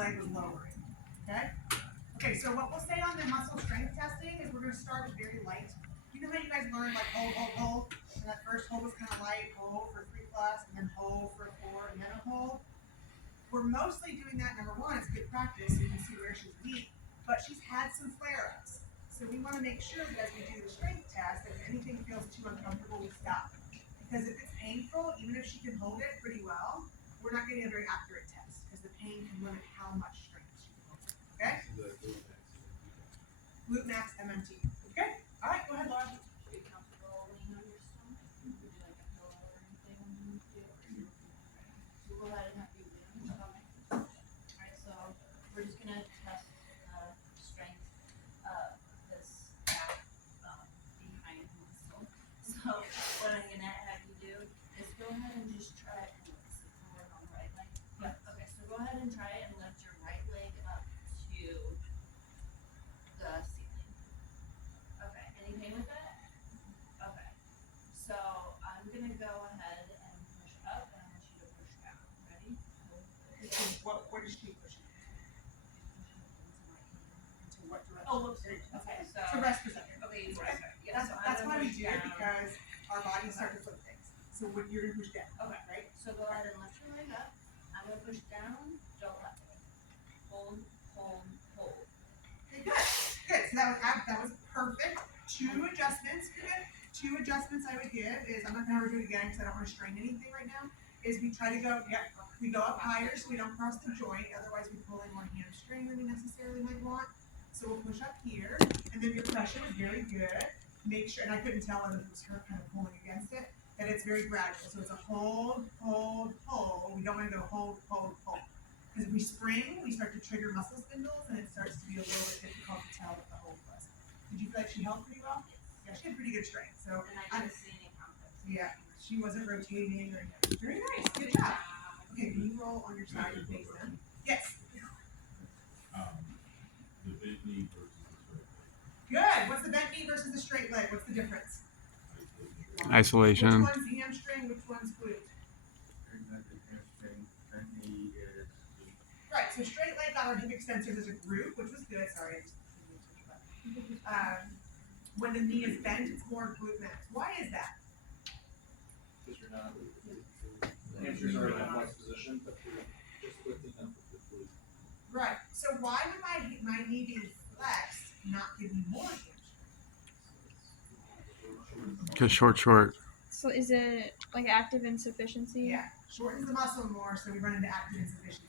leg was lowering. Okay? Okay, so what we'll say on the muscle strength testing is we're going to start with very light. You know how you guys learned like hold, and that first hold was kind of light, hold for 3+, and then hold for 4, and then a hold. We're mostly doing that, number one, it's good practice, so you can see where she's weak, but she's had some flare-ups. So we want to make sure that as we do the strength test, that if anything feels too uncomfortable, we stop. Because if it's painful, even if she can hold it pretty well, we're not getting a very accurate test, because the pain can limit how much strength she can hold. Okay? Glute max MMT. Okay? All right, go ahead, Laura. Are you comfortable laying on your stomach? Would you like a pillow or anything when you do it? So we'll go ahead and have you lay on your stomach. Alright, so we're just gonna test strength of this back behind muscle. So what I'm gonna have you do is go ahead and just try it. Work on the right leg. Yep. Okay, so go ahead and try it and lift your right leg up to the ceiling. Okay, any pain with it? Okay, so I'm gonna go ahead and push up and I want you to push down. Ready? What is she pushing? Into what direction? Oh, whoops. Okay, so rest for a second. Okay, you rest. Yeah, That's why we do it, because our bodies start to flip things. So when you're gonna push down. Okay, right? So go ahead and lift your leg up. I'm gonna push down, don't let go. Hold, hold, hold. Okay, good. Good. So that was perfect. 2 adjustments. Good. 2 adjustments I would give is, I'm not gonna ever do it again because I don't want to strain anything right now. Is we try to go, we go up higher so we don't cross the joint. Otherwise we pull in more hamstring than we necessarily might want. So we'll push up here, and then your pressure is very good. Make sure, and I couldn't tell whether it was her kind of pulling against it, that it's very gradual. So it's a hold, hold, hold. We don't want to go hold, hold, hold. Because if we spring, we start to trigger muscle spindles, and it starts to be a little bit difficult to tell what the hold was. Did you feel like she held pretty well? Yeah, she had pretty good strength. So And I didn't see any conflict. yeah, she wasn't rotating or anything. Very nice, good job. Okay, can you roll on your side and face them? Yes. The bent knee versus the straight leg. Good. What's the bent knee versus the straight leg? What's the difference? Isolation. Which one's hamstring? Which one's glute? Right. So straight leg got our hip extensors as a group, which was good. Sorry, I just didn't touch that. When the knee is bent, it's more glute max. Why is that? Because you're not, the hamstrings are in that flex position, but you're just lifting up with the glute. Right. So why would my knee being flexed not give me more hamstring? Just short. So is it like active insufficiency? Yeah. Shortens the muscle more, so we run into active insufficiency.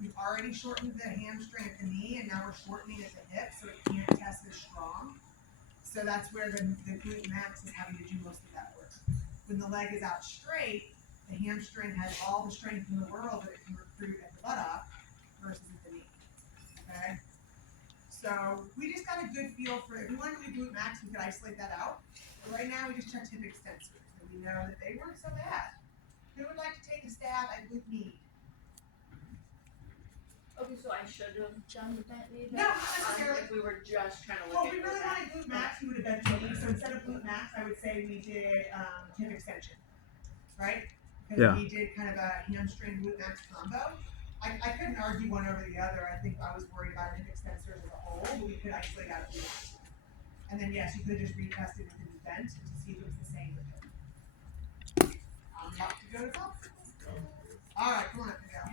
We've already shortened the hamstring at the knee, and now we're shortening at the hip, so it can't test as strong. So that's where the glute max is having to do most of that work. When the leg is out straight, the hamstring has all the strength in the world that it can recruit at the buttock versus at the knee. Okay? So we just got a good feel for it. If we wanted to do glute max, we could isolate that out. But right now, we just checked hip extensors, and we know that they weren't so bad. Who would like to take a stab at glute knee? Okay, so I should have done that knee. No, not necessarily. If we were just trying to look Well, at we really wanted glute max, we would have bent knee. So instead of glute max, I would say we did hip extension, right? Because Yeah. we did kind of a hamstring glute max combo. I couldn't argue one over the other. I think I was worried about hip extensors as a whole, but we could isolate out glute max. And then yes, you could have just retested with the bent to see if it was the same with hip. I'm about to go to top. All right, come on up, Miguel.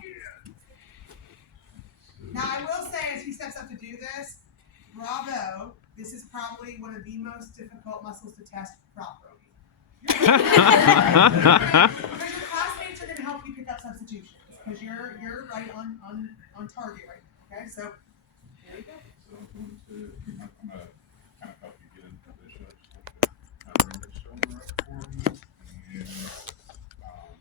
Now I will say, as he steps up to do this, bravo, this is probably one of the most difficult muscles to test properly. Because your classmates are going to help you pick up substitutions, because you're right on target right now, okay? So, there you go. So I'm going to kind of help you get into position. I just want to bring the shoulder up for me, and I'm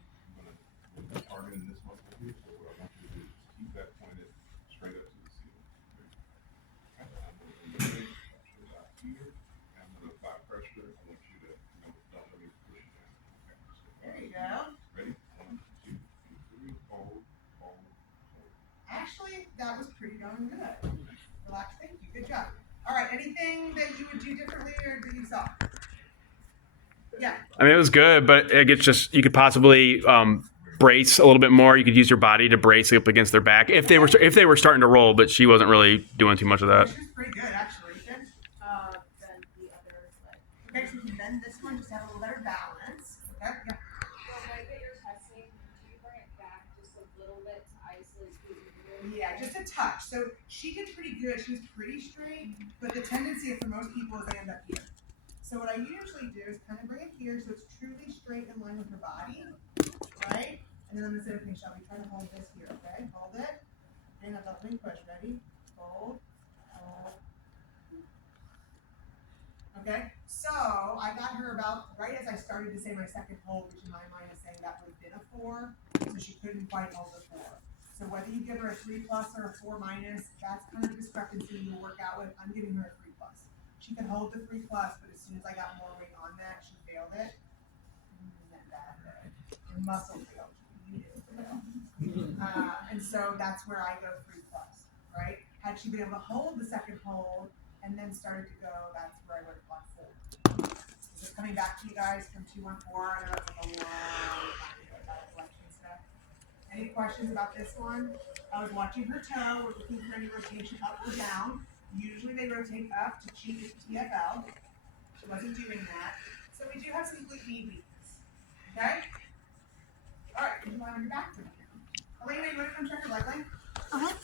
going to target in this muscle here. So what I want you to do is keep that pointed straight up to the ceiling. And I'm going to bring the shoulder out here, and I'm going to apply pressure. I want you to, don't let me push it down. Okay, so There you go. ready? 1, 2, 3, hold. Actually, that was pretty darn good. Relax, thank you, good job. All right, anything that you would do differently or that you saw? Yeah. I mean, it was good, but it gets just, you could possibly brace a little bit more. You could use your body to brace up against their back if they were starting to roll, but she wasn't really doing too much of that. She was pretty good, actually. Good. Then the other leg. Okay, so you can bend this one just to have a little better balance. Okay, yeah. The way that you're testing, do you bring it back just a little bit to isolate the uterus? Yeah, just a touch. So she did pretty good. She was pretty straight, but the tendency for most people is they end up here. So what I usually do is kind of bring it here so it's truly straight in line with her body, right? And then I'm gonna say, okay, Shelby, try to hold this here, okay? Hold it. And I'm not push. Ready? Hold. Hold. Okay, so I got her about right as I started to say my second hold, which in my mind is saying that would have been a 4, so she couldn't quite hold the 4. So whether you give her a 3+ or a 4-, that's kind of a discrepancy you'll work out with. I'm giving her a 3+. She could hold the 3+, but as soon as I got more weight on that, she failed it. And muscle failed. You needed it to fail. And so that's where I go 3+, right? Had she been able to hold the second hold and then started to go, that's where I would have gone 4. So coming back to you guys from 214, I know that's like a long time ago, that collection stuff. Any questions about this one? I was watching her toe. We're looking for any rotation up or down. Usually they rotate up to cheat the TFL. She wasn't doing that. So we do have some glute med weakness. Okay? Alright, you lie on your back for a minute. Elena, you want to come check her leg length?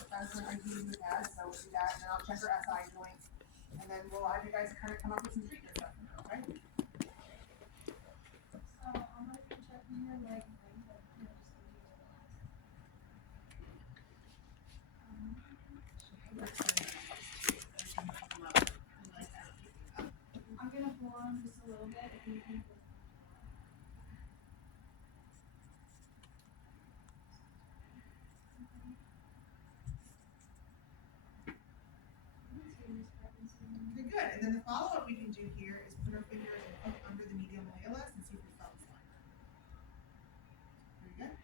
That's what I usually have, so we'll do that, and then I'll check her SI joint. And then we'll have you guys kind of come up with some treatment stuff, okay? So I'm gonna be checking your leg length. I'm gonna hold on just a little bit if you can. Okay, good. And then the follow-up we can do here is put our fingers and hook under the medial malleolus and see if we felt this line. Very good.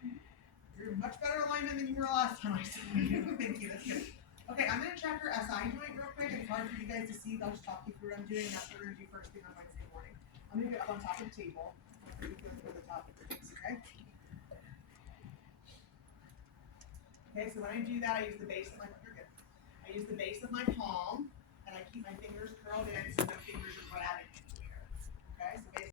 You're in much better alignment than you were last time I saw you. Thank you. That's good. Okay, I'm gonna check her SI joint real quick. It's hard for you guys to see. I'll just talk you through what I'm doing. That's what we're gonna do first thing on Wednesday morning. I'm gonna get up on top of the table. I'm gonna go to the top of the ribs, okay? Okay, so when I do that, I use the base of my I use the base of my palm, and I keep my fingers curled in so no fingers are grabbing anywhere. Okay, so basically